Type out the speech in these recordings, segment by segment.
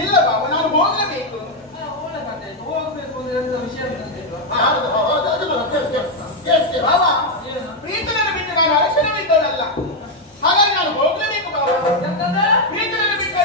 ಇಲ್ಲ ಬಾಬು ನಾನು ಹೋಗಲೇಬೇಕು ಬಾಬಾ ಪ್ರೀತನನ್ನು ಬಿಟ್ಟು ನಾನು ಅರಕ್ಷಣವಿದ್ದವನಲ್ಲ ಹಾಗಾಗಿ ನಾನು ಹೋಗಲೇಬೇಕು ಬಾಬಾ ಪ್ರೀತನನ್ನು ಬಿಟ್ಟು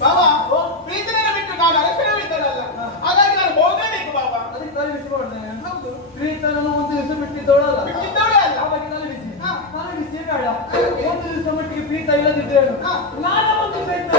ಬಾಬಾ ಪ್ರೀತನನ್ನು ಬಿಟ್ಟು ನಾನು ಅರಕ್ಷಣವಿದ್ದನಲ್ಲ ಹಾಗಾಗಿ ನಾನು ಹೋಗಲೇಬೇಕು ಬಾಬಾ ಹೌದು ಪ್ರೀತನನ್ನು ಒಂದು ದಿವಸ ಬಿಟ್ಟಿದ್ದವಳಲ್ಲ ಅಲ್ಲ ಹಾಗಾಗಿ ನಾನು ಬಿಸಿ ಬೇಡ ಒಂದು ದಿವಸ ಮಟ್ಟಿಗೆ ಪ್ರೀತ ಇಲ್ಲದಿದ್ದೇನು ನಾನು ಒಂದು ಸಹಿತ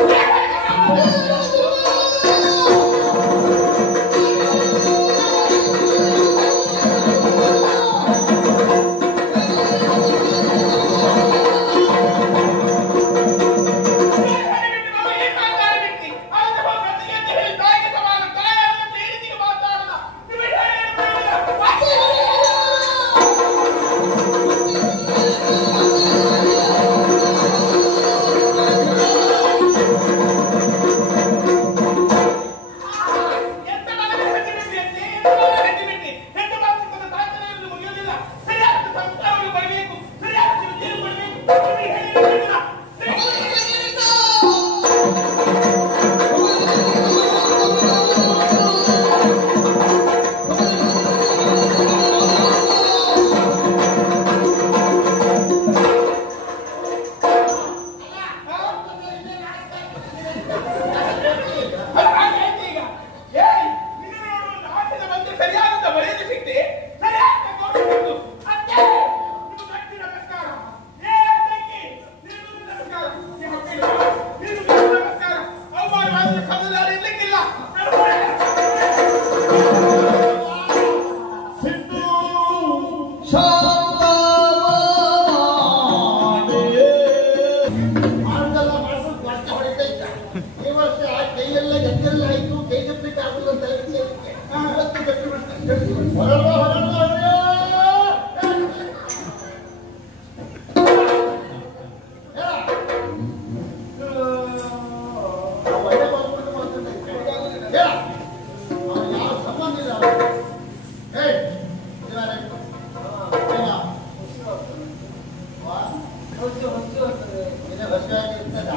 ಹೊಸ ಆಗ್ತದೆ. ನಿನ್ನೆ ಹಸಿವಾಗಿರ್ತದ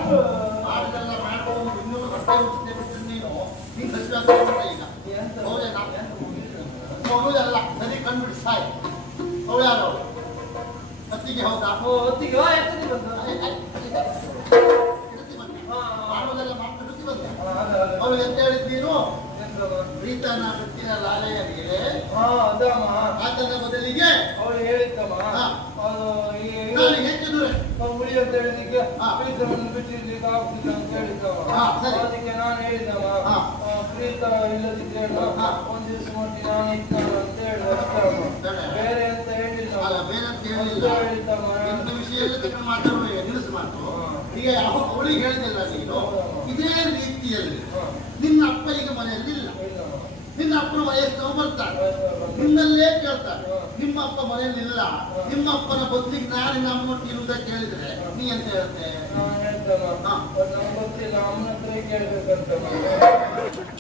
ಮಾಡಿದೆಲ್ಲ ಮಾಡ್ಕೊಂಡು ಇನ್ನೂ ಹೊಟ್ಟೆ ಉಚ್ಚಿದೆ ಬಿಟ್ಟು ನೀನು ಹಸಿವಾಗ್ತದೆ ಈಗ ಹೌದೇನಾ ಮಗುದಲ್ಲ ಸರಿ ಕಂಡುಬಿಡಿ ಸಾಯಿ ಅವು ಯಾರು ಹತ್ತಿಗೆ ಹೌದಾ ಹೊತ್ತಿಗೆ ಎತ್ತದಿ ಬಂದ ಮಾಡುವುದೆಲ್ಲ ಮಾಡ್ಕೊಂಡು ಬಂದ ಅವಳು ಎಂತ ಹೇಳಿದ್ದೀನು ಪ್ರೀತನ ಬಿಟ್ಟಿನ ಲಾಲೆಯರಿಗೆ ಆತನ ಬದಲಿಗೆ ಅವಳು ಹೇಳಿದ್ದಮ್ಮ ನಾನು ಹೆಚ್ಚು ದೂರ ಹುಳಿ ಅಂತ ಹೇಳಿದ್ದಕ್ಕೆ ಪ್ರೀತವನ್ನು ಬಿಟ್ಟಿರ್ಲಿಕ್ಕೆ ಆಗುದಿಲ್ಲ ಅಂತ ಹೇಳಿದ್ದವ. ಅದಕ್ಕೆ ನಾನು ಹೇಳಿದ್ದಮ್ಮ ಪ್ರೀತ ಇಲ್ಲದಿದ್ರೆ ಒಂದ್ ದಿವಸ ಮಾಡಿ ನಾನು ಇದ್ದಾನ ಅಂತ ಹೇಳಿದ ಬೇರೆ ಅಂತ ಹೇಳಿಲ್ಲ. ಬೇರೆ ಅಂತ ಹೇಳಿದ್ದಮ್ಮ ಇಂಥ ವಿಷಯ ಎಲ್ಲ ಮಾತಾಡುವ ನಿಲ್ಲಿಸಿ ಮಾತು. ಈಗ ಅವಳಿಗೆ ಹೇಳಿದಿಲ್ಲ ನೀನು ಇದೇ ರೀತಿಯಲ್ಲಿ ನಿನ್ನ ಅಪ್ಪ ಈಗ ಮನೆಯಲ್ಲಿಲ್ಲ. ನಿನ್ನ ಅಪ್ಪನ ವಯಸ್ಸು ಬರ್ತಾರೆ ನಿನ್ನಲ್ಲೇ ಕೇಳ್ತಾರೆ ನಿಮ್ಮ ಅಪ್ಪ ಮನೆಯಲ್ಲಿಲ್ಲ ನಿಮ್ಮ ಅಪ್ಪನ ಬದಲಿಗೆ ನಾನು ನಿನ್ನ ಅಮ್ಮನೊಟ್ಟಿಗೆ ಇರುವುದಕ್ಕೆ ಹೇಳಿದ್ರೆ ನೀ ಅಂತ ಹೇಳ್ತೆ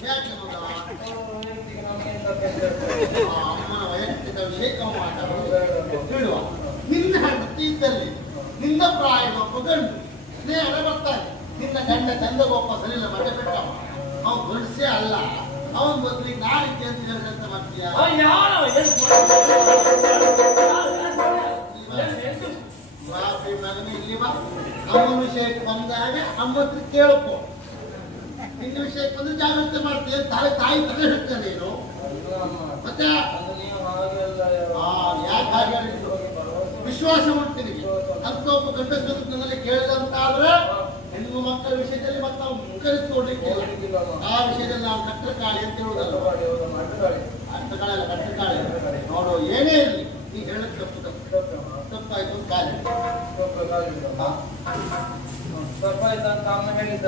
ಯಾಕೆ ಅಮ್ಮನ ವೈಯಕ್ತಿಕ ವಿಷಯ ಮಾತಾಡುವ ನಿನ್ನ ಹೆಂಡತಿ ಇದ್ದಲ್ಲಿ ನಿನ್ನ ಪ್ರಾಯದ ಒಬ್ಬ ಗಂಡು ಸ್ನೇಹ ಬರ್ತಾನೆ ನಿನ್ನ ಗಂಡ ಚಂದಗೊಬ್ಬ ಸಲಿಲ್ಲ ಮನೆ ಬಿಟ್ಟವ ಅವನು ಗಂಡಸೇ ಅಲ್ಲ ಅವನ ಬದಲಿಗೆ ನಾಳಿದ್ದೆ ಅಂತ ಹೇಳಿದಂತ ಮಾಡ್ತೀಯ ಮಗನ ಇಲ್ಲಿ ಬಾ ಅಮ್ಮನ ವಿಷಯಕ್ಕೆ ಬಂದಾಗ ಅಮ್ಮ ಹತ್ರ ಕೇಳ್ಕೊ ನಿನ್ನ ವಿಷಯಕ್ಕೆ ಬಂದು ಜಾಗ್ರತೆ ಮಾಡ್ತೀಯ ತಾಯಿ ತಲೆ ಹಿಡ್ತಾನೆ ನೀನು ಮತ್ತೆ ಯಾಕೆ ಹಾಗೆ ಹೇಳಿದ್ರು ವಿಶ್ವಾಸ ಉಂಟು ನಿನಗೆ ಅಂತ ಒಬ್ಬ ಗಂಡಸ ಬದುಕಿನಲ್ಲಿ ಕೇಳಿದಂತಾದ್ರೆ ಹೆಣ್ಣು ಮಕ್ಕಳ ವಿಷಯದಲ್ಲಿ ಮತ್ತೆ ನಾವು ಮುಖರಿಸ್ಕೊಡ್ಲಿಕ್ಕೆ ಆ ವಿಷಯದಲ್ಲಿ ನಾವು ಕಟ್ಟಕಾಳಿ ಅಂತ ಹೇಳುದಲ್ಲ ಅಟ್ಟಕಾಳೆಲ್ಲ ಕಟ್ಟಕಾಳಿ ನೋಡು ಏನೇ ಇರಲಿ ನೀ ಹೇಳಕ್ ತಪ್ಪಾಯ್ತು ಕಾಲಿ ತಪ್ಪಾಯ್ತು ಅಂತ ಅಮ್ಮ ಹೇಳಿದ್ದ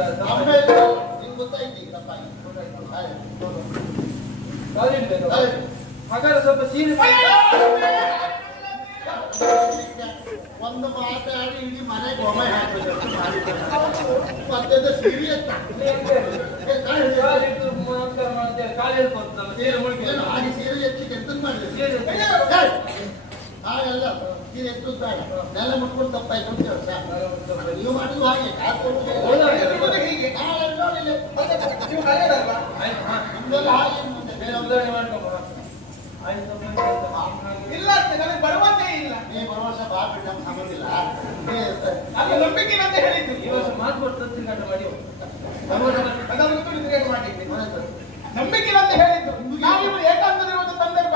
ನಿಂಗೆ ಗೊತ್ತಾಯ್ತು ಈಗ ತಪ್ಪಾಯ್ತು ಹಾಗಾದ್ರೆ ಸ್ವಲ್ಪ ಸೀರೆ ಒಂದು ಮಾತಾಡಿ ಇಡೀ ಮನೆಗೆ ಒಮ್ಮೆ ಹಾಕಬೇಕು ಮತ್ತೆ ಸೀರಿಯಸ್ ಹಾಗೆ ಸೀರೆ ಎತ್ತಿಗೆ ಎಂತ ಮಾಡಿದ್ರೆ ಹಾಗೆಲ್ಲ ಸೀರೆ ಎತ್ತು ಬೇಡ ನೆಲ ಮುಟ್ಕೊಂಡು ತಪ್ಪಾಯ್ತು ಅಂತ ಹೇಳ ನೀವು ಮಾಡಿದ್ರು ಹಾಗೆ ಹಾಗೆ ಮಾಡ್ಕೊಂಬ ಇಲ್ಲ ನನಗೆ ಭರವಸೆ ಇಲ್ಲ. ನೀ ಭರವಸೆ ಬಾಬಿಟ್ಟು ನಮ್ಗೆ ಸಂಬಂಧಿಲ್ಲ ಅದು ನಂಬಿಕೆ ಅಂತ ಹೇಳಿದ್ದು ಈ ವರ್ಷ ಮಾತು ತಿರುಗಾಟ ಮಾಡಿ ನಂಬಿಕೆ ಅಂತ ಹೇಳಿದ್ದು ನಾವಿವರು ಏಕಾಂತದಿರುವಂತ ಸಂದರ್ಭ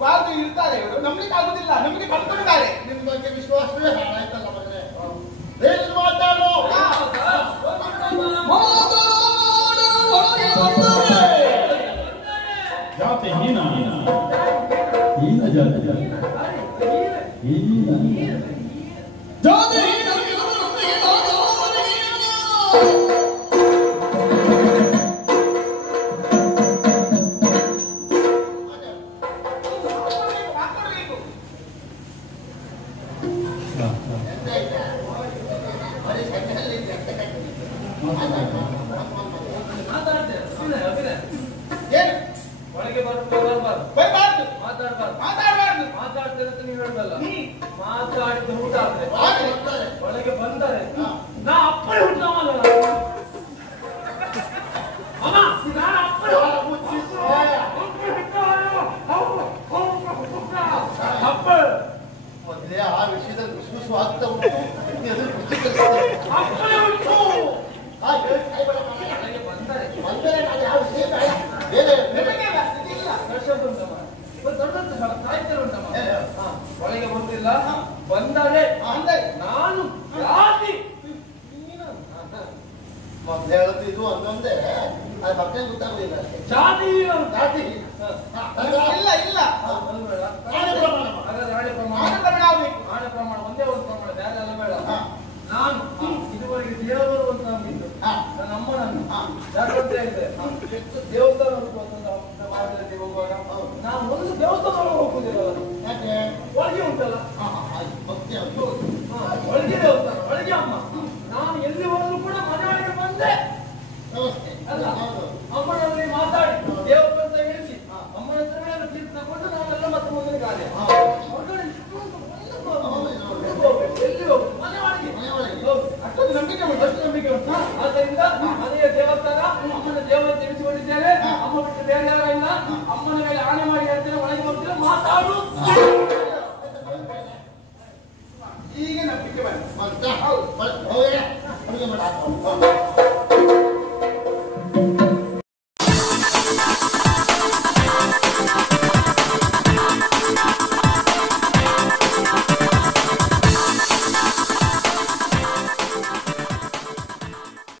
ಬಾರ್ದು ಇರ್ತಾರೆ ಇವರು ನಂಬಿಕೆ ಆಗುದಿಲ್ಲ ನಂಬಿಕೆ ಕಳ್ಕೊಂಡಿದ್ದಾರೆ ನಿಮ್ ಬಗ್ಗೆ ವಿಶ್ವಾಸವೇ ಹಾಳಾಯ್ತಲ್ಲ ಮಗನೇ ಏನು ಮಾತಾಡೋ ಜಾತಿ ಹೀನ ಹೀನ ಜಾತಿ ಹೀನ ಜಾತಿ ಹೀನ ಒಳಗೆ ಬರಬಾರ್ದು ಮಾತಾಡ್ತೇನೆ ಅಂತ ನೀವು ಹೇಳಲ್ಲ ಮಾತಾಡಿದ ಊಟ ಒಳಗೆ ಬಂದರೆ ನಾ ಅಪ್ಪಳೆ ಹುಟ್ಟವಲ್ಲ ಅಮ್ಮ ನಾನು ಅಪ್ಪಳೆ ಅಪ್ಪಳೆ ಮೊದಲೇ ಆ ವಿಷಯದಲ್ಲಿ ವಿಶ್ವಾಸ ಉಂಟು ಅಪ್ಪಳೆ ಉಂಟು ಬಂದರೆ ನಾನು ಯಾವ ವಿಷಯ ಬೇಡ ಬೇರೆ ಒಳಗೆ ಬಂದಿಲ್ಲ ಬಂದರೆ ನಾನು ಜಾತಿ ಮೊದಲು ಹೇಳುದು ಇದು ಒಂದೊಂದೇ ಅದು ಬಗ್ಗೆ ಗೊತ್ತಾಗುದಿಲ್ಲ ಜಾತಿ ಜಾತಿ ಇಲ್ಲ ಇಲ್ಲ ಹಾಗಾದ್ರೆ ಆಣೆ ಪ್ರಮಾಣ ಒಂದೇ ಒಂದು ಪ್ರಮಾಣ ಬೇರೆ ಎಲ್ಲ ಬೇಡ ನಾನು ಇದುವರೆಗೆ ದೇವರು ಅಂತ ನಂಬಿದ್ದು ನನ್ನ ಅಮ್ಮನನ್ನು ಯಾಕಂತ ಹೇಳಿದ್ರೆ ದೇವಸ್ಥಾನ ಹೋಗುವಾಗ ನಾನು ಒಂದು ದೇವಸ್ಥಾನ ಹೋಗುದಿಲ್ಲ ಯಾಕೆ ಒಳಗೆ ಉಂಟಲ್ಲ ಭಕ್ತಿ ಒಳಗೆ ದೇವಸ್ಥಾನ ಒಳಗೆ ಅಮ್ಮ ನಾನು ಎಲ್ಲಿ ಹೋದ್ರು ಕೂಡ ಮನೆಯೊಳಗೆ ಬಂದೆ ವ್ಯವಸ್ಥೆ ಅಲ್ಲ ಅಮ್ಮನಲ್ಲಿ ಮಾತಾಡಿ ದೇವರು ಅಂತ ಹೇಳಿಸಿ ಅಮ್ಮನ ಹತ್ರ ತೀರ್ಥ ತಗೊಂಡು ನಾವೆಲ್ಲ ಮತ್ತೆ ಮುಂದಿನ ಕಾರ್ಯ ಎಲ್ಲಿ ಹೋಗ್ಬೇಕು ಮನೆ ಬಿಟ್ಟು ಬನ್ನಿ. ಅಂತ ಹೌದು. ಹೋಗಿ ಅಡುಗೆ ಮಾಡಿ ಹಾಕೊಂಡು